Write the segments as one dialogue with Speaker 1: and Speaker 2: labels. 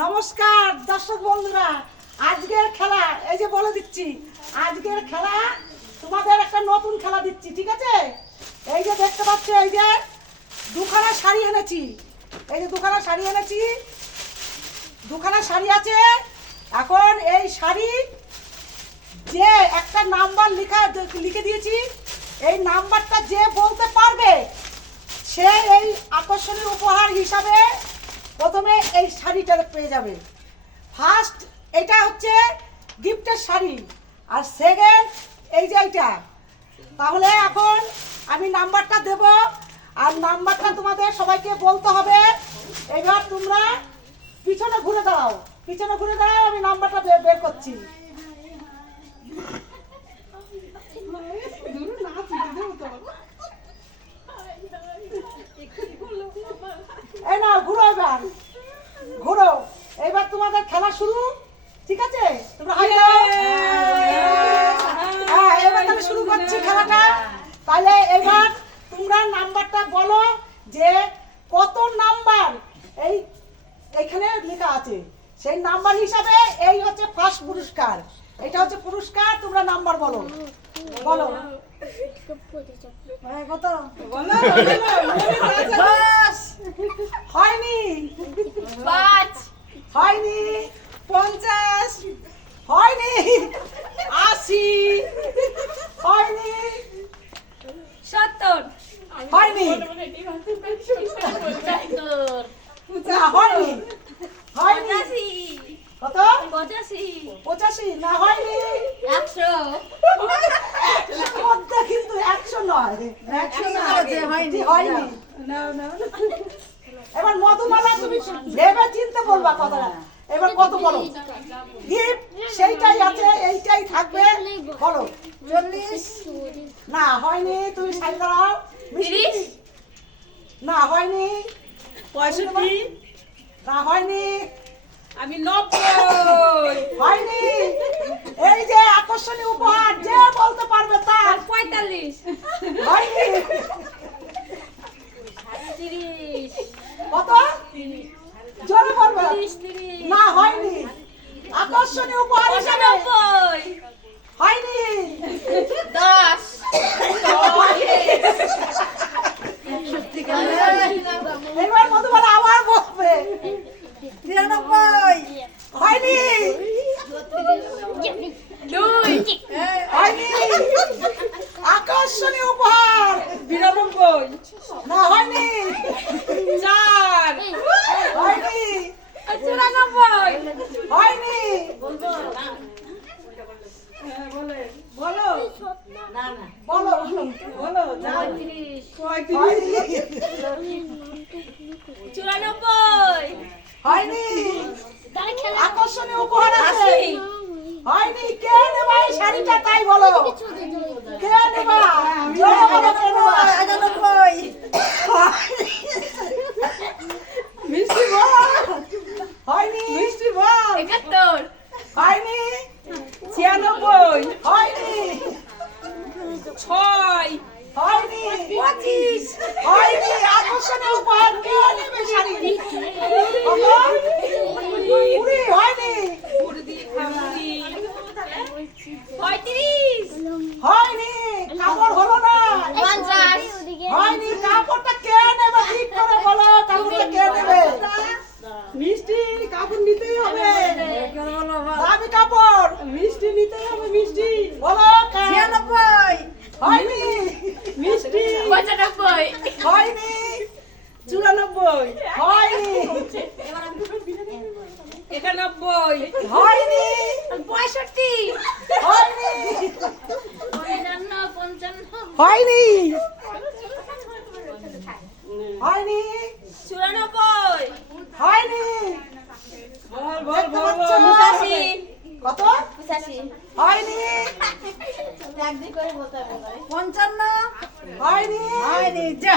Speaker 1: নমস্কার, দর্শক বন্ধুরা, আজকের খেলা, এই যে বলে দিচ্ছি, আজকের খেলা তোমাদের একটা নতুন খেলা দিচ্ছি, ঠিক আছে? এই যে দেখতে পাচ্ছ, এই যে দুখানা শাড়ি এনেছি, এই যে দুখানা শাড়ি এনেছি, দুখানা শাড়ি আছে। এখন এই শাড়ি যে একটা নাম্বার লিখা, লিখে দিয়েছি, এই নাম্বারটা যে বলতে পারবে, সে এই আকর্ষণীয় উপহার হিসাবে প্রথমে এই শাড়িটা পেয়ে যাবে। ফার্স্ট এটা হচ্ছে গিফটের শাড়ি। আর সেকেন্ড এই যে এইটা তাহলে এখন আমি নাম্বারটা দেব। আর নাম্বারটা তোমাদের সবাইকে বলতে হবে। এবার তোমরা পিছনে ঘুরে দাঁড়াও। পিছনে ঘুরে দাঁড়াও, আমি নাম্বারটা বের- করছি এই না ঘুরো এবার ঘুরো এবার তোমাদের খেলা শুরু ঠিক আছে তোমরা হাই দাও হ্যাঁ এবার তাহলে শুরু করছি খেলাটা তাহলে এবার তোমরা নাম্বারটা বলো যে কত নাম্বার এই এখানে লেখা আছে সেই নাম্বার হিসাবে এই হচ্ছে ফার্স্ট পুরস্কার। এটা হচ্ছে পুরস্কার তোমরা নাম্বার বলো। বলো। হ্যাঁ, কত? হয়নি।
Speaker 2: পাঁচ।
Speaker 1: হয়নি। পঞ্চাশ। হয়নি। আশি। হয়নি।
Speaker 2: সত্তর।
Speaker 1: হয়নি।
Speaker 2: পঁচাত্তর
Speaker 1: না হয়নি। হয়নি। কত?
Speaker 2: পঁচাশি।
Speaker 1: পঁচাশি না হয়নি।
Speaker 2: একশো
Speaker 1: মধ্যে কিন্তু একশো নয়। একশো হয়নি। হয়নি। এবার মধুমালা তুমি ভেবে চিনতে বলবা কথাটা। এবার কত বলো? গিফট সেইটাই আছে এইটাই থাকবে। বলো। চল্লিশ? না হয়নি। তুমি মিষ্টি।
Speaker 2: তিরিশ?
Speaker 1: না হয়নি।
Speaker 3: পঁয়ষট্টি?
Speaker 1: না হয়নি।
Speaker 3: আমি নব্বই।
Speaker 1: হয়নি। এই যে আকর্ষণীয় উপহার যে বলতে পারবে তার।
Speaker 2: পঁয়তাল্লিশ।
Speaker 1: হয়নি
Speaker 2: তিরিশ
Speaker 1: কত জোরে বলবে
Speaker 2: তিরিশ তিরিশ
Speaker 1: না হয়নি আকর্ষণীয় উপহার হিসাবে
Speaker 2: পঁচানব্বই
Speaker 1: হয়নি
Speaker 2: দশ
Speaker 1: এবার মধুবালা আবার বলবে
Speaker 3: তিরানব্বই
Speaker 1: হয়নি
Speaker 2: দুই
Speaker 1: হয়নি আকর্ষণীয় উপহার
Speaker 3: বিরানব্বই
Speaker 1: না হয়নি
Speaker 3: চার
Speaker 1: হয়নি
Speaker 2: চুরানব্বই
Speaker 1: হয়নি
Speaker 3: বলো
Speaker 1: বলো।
Speaker 3: বলো
Speaker 1: হয়নি
Speaker 2: চুরানব্বই।
Speaker 1: হয়নি। আকর্ষণীয় উপহার আছে। হয়নি। কে নেবা এই শাড়িটা তাই বলো। কে নেবা? জোরে বলো কে নেবা?
Speaker 3: একানব্বই। মিষ্টি বল।
Speaker 1: হয়নি।
Speaker 3: মিষ্টি বল
Speaker 2: একাত্তর।
Speaker 1: হয়নি?
Speaker 3: ছিয়ানব্বই।
Speaker 1: হয়নি?
Speaker 3: ছয়।
Speaker 1: হয়নি?
Speaker 3: পঁচিশ।
Speaker 1: হয়নি? আকর্ষণে উপহার। কে নেবে শাড়ি? কুড়ি। হয়নি?
Speaker 2: পঁয়ত্রিশ
Speaker 1: হয়নি কাপড় হলো না
Speaker 2: পঞ্চাশ
Speaker 1: হয়নি কাপড়টা কে নেবে ঠিক করে বলো কাপড়টা কে নেবে
Speaker 3: মিষ্টি কাপড় নিতেই হবে
Speaker 1: দামি কাপড়
Speaker 3: মিষ্টি নিতেই হবে মিষ্টি
Speaker 1: বলো কে-
Speaker 3: ছিয়ানব্বই
Speaker 1: হয়নি
Speaker 3: মিষ্টি
Speaker 2: পঁচানব্বই
Speaker 1: হয়নি হয়নি।
Speaker 3: একানব্বই।
Speaker 1: হয়নি।
Speaker 2: পঁয়ষট্টি।
Speaker 1: হয়নি। হয়নি। হয়নি।
Speaker 2: চুরানব্বই।
Speaker 1: হয়নি। কত?
Speaker 2: পঁচাশি।
Speaker 1: হয়নি।
Speaker 3: পঞ্চান্ন।
Speaker 1: হয়নি।
Speaker 3: হয়নি যা।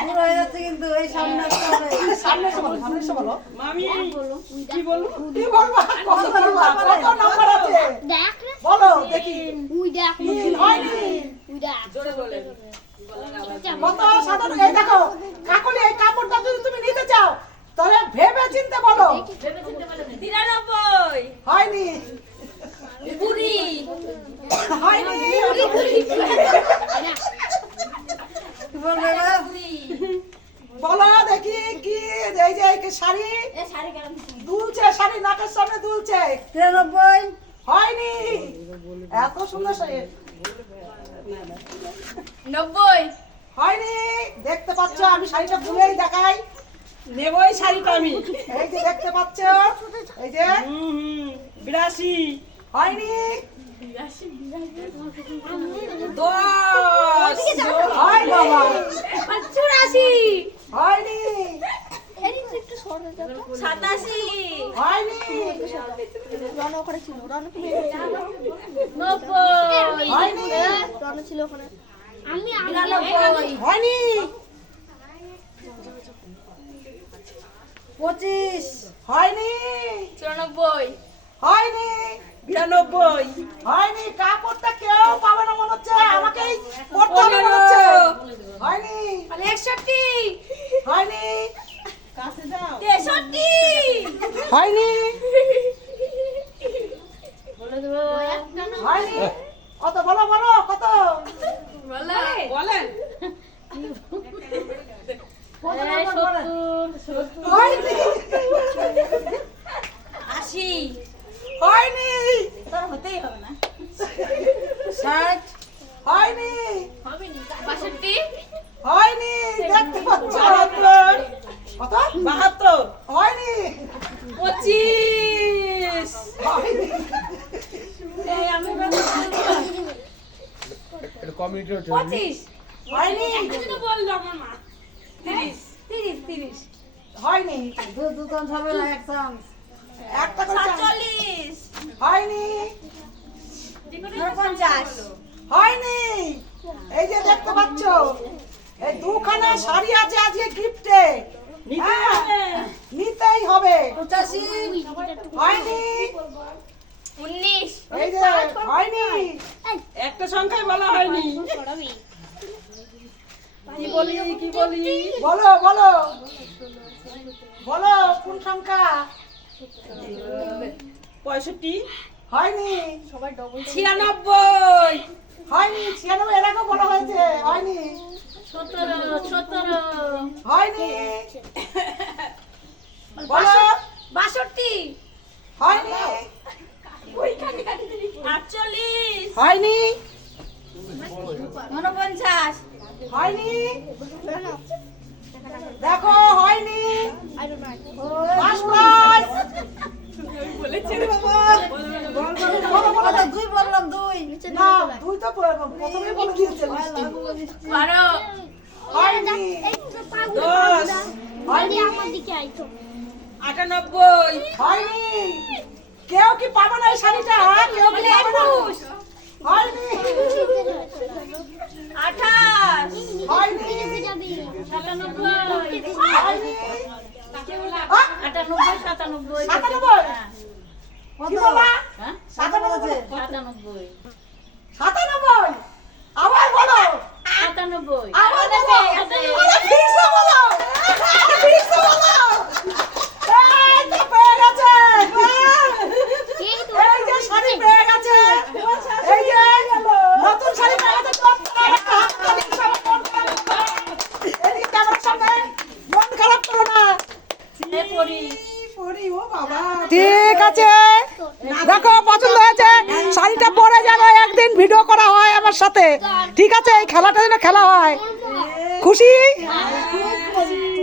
Speaker 3: ভুল হয়ে যাচ্ছে কিন্তু
Speaker 1: এই
Speaker 3: সামনে আসতে
Speaker 1: হবে। সামনে এসে
Speaker 3: বলো সামনে এসে
Speaker 2: বলো।
Speaker 1: মামি
Speaker 3: কি
Speaker 1: বলো। কি বলব কত নাম্বার আছে? দেখ বলো দেখি। উই দেখ।
Speaker 3: নীল
Speaker 1: হয়নি? উই দেখ। জোরে বলে। কত সাধারণ
Speaker 2: এই দেখো কাকলি এই
Speaker 1: কাপড়টা যদি
Speaker 3: তুমি নিতে চাও তাহলে ভেবে চিনতে
Speaker 1: বলো ভেবে চিনতে বলো 93 হয়নি। পুরি হয়নি। পুরি পুরি কি এই যে এই শাড়ি। দুলছে শাড়ি নাকের সামনে দুলছে।
Speaker 3: তিরানব্বই।
Speaker 1: হয়নি। এত সুন্দর শাড়ি।
Speaker 2: নব্বই।
Speaker 1: হয়নি। দেখতে পাচ্ছ আমি শাড়িটা ভুলেই দেখাই।
Speaker 3: নেবই শাড়িটা আমি।
Speaker 1: এই যে দেখতে পাচ্ছ এই যে।
Speaker 3: বিরাশি।
Speaker 1: হয়নি।
Speaker 3: দশ।
Speaker 1: হয় বাবা।
Speaker 2: চুরাশি
Speaker 1: হয়নি।
Speaker 2: সাতাশি।
Speaker 1: হয়নি।
Speaker 2: নব্বই।
Speaker 1: হয়নি।
Speaker 2: বিরানব্বই
Speaker 1: হয়নি।
Speaker 3: পঁচিশ।
Speaker 1: হয়নি।
Speaker 2: চুরানব্বই।
Speaker 1: হয়নি।
Speaker 3: বিরানব্বই
Speaker 1: হয়নি কাপড়টা কেউ পাবে না মনে হচ্ছে। আমাকেই করতে হবে মনে হচ্ছে। হয়নি।
Speaker 2: একষট্টি।
Speaker 1: হয়নি।
Speaker 3: কাছে যাও।
Speaker 2: তেষট্টি।
Speaker 1: হয়নি
Speaker 2: বলে দেবো
Speaker 1: হয়নি কত বলো বলো কত
Speaker 2: বলে
Speaker 3: বলেন
Speaker 2: সত্তর
Speaker 1: হয়নি
Speaker 2: আশি
Speaker 1: হয়নি
Speaker 2: তোর হতেই হবে না
Speaker 3: ষাট
Speaker 1: হয়নি
Speaker 2: বাষট্টি
Speaker 1: হয়নি দেখতে পাচ্ছ
Speaker 3: বাহাত্তর
Speaker 1: কত
Speaker 3: বাহাত্তর
Speaker 1: হয়নি
Speaker 3: পঁচিশ
Speaker 1: হয়নি
Speaker 2: এই আমি
Speaker 4: এটা কমিউনিটি
Speaker 2: পঁচিশ।
Speaker 1: হয়নি।
Speaker 2: বলল আমার মা। তিরিশ। তিরিশ তিরিশ।
Speaker 1: হয়নি।
Speaker 3: দু দু হবে না এক চান্স
Speaker 1: একটা করে
Speaker 2: সাতচল্লিশ।
Speaker 1: হয়নি।
Speaker 2: পঞ্চাশ।
Speaker 1: হয়নি। এই যে দেখতে পাচ্ছ এই দুখানা শাড়ি আছে আজকে গিফটে। নিতেই হবে।
Speaker 3: পঁচাশি
Speaker 1: হয়নি।
Speaker 2: উনিশ।
Speaker 1: এই যে হয়নি।
Speaker 3: একটা সংখ্যায় বলা হয়নি। কি বলি কি বলি?
Speaker 1: বলো বলো। বলো কোন সংখ্যা?
Speaker 3: পঁয়ষট্টি।
Speaker 1: হয়নি।
Speaker 3: ছিয়ানব্বই।
Speaker 1: হয়নি ছিয়ানব্বই এর আগেও বলা হয়েছে। হয়নি।
Speaker 2: সতেরো সতেরো।
Speaker 1: হয়নি। বলো।
Speaker 2: বাষট্টি।
Speaker 1: হয়নি।
Speaker 2: আটচল্লিশ।
Speaker 1: হয়নি।
Speaker 2: উনপঞ্চাশ।
Speaker 1: হয়নি। দেখো হয়নি?
Speaker 3: দুই বললাম দুই।
Speaker 1: না, দুই তো প্রথমেই বলে দিয়েছে
Speaker 2: বারো
Speaker 1: হয়নি
Speaker 3: দশ
Speaker 1: হয়নি
Speaker 3: আটানব্বই।
Speaker 1: হয়নি। কেউ কি পাবে না এই শাড়িটা হ্যাঁ? কেউ কি পাবে না? হয়নি।
Speaker 2: আঠাশ।
Speaker 1: হয়নি।
Speaker 2: সাতানব্বই।
Speaker 1: হয়নি।
Speaker 2: আটানব্বই সাতানব্বই।
Speaker 1: সাতানব্বই? কি বললা?
Speaker 2: হ্যাঁ?
Speaker 1: সাতানব্বই।
Speaker 2: সাতানব্বই
Speaker 1: সাতানব্বই আবার বলো
Speaker 2: সাতানব্বই
Speaker 1: আবার বলো আরে ফিরছে বলো আরে ফিরছে বলো এই তো পেয়ে গেছে এই যে শাড়ি পেয়ে গেছে এই যে নতুন শাড়ি পেয়ে গেছে তোমার একটা হাত তালি সবাই মন খারাপ করো না। এদিকে ক্যামেরার সামনে মন খারাপ করো না ঠিক আছে। দেখো, পছন্দ হয়েছে। শাড়িটা পরে যেন একদিন ভিডিও করা হয় আমার সাথে। ঠিক আছে, এই খেলাটা যেন খেলা হয়। খুশি?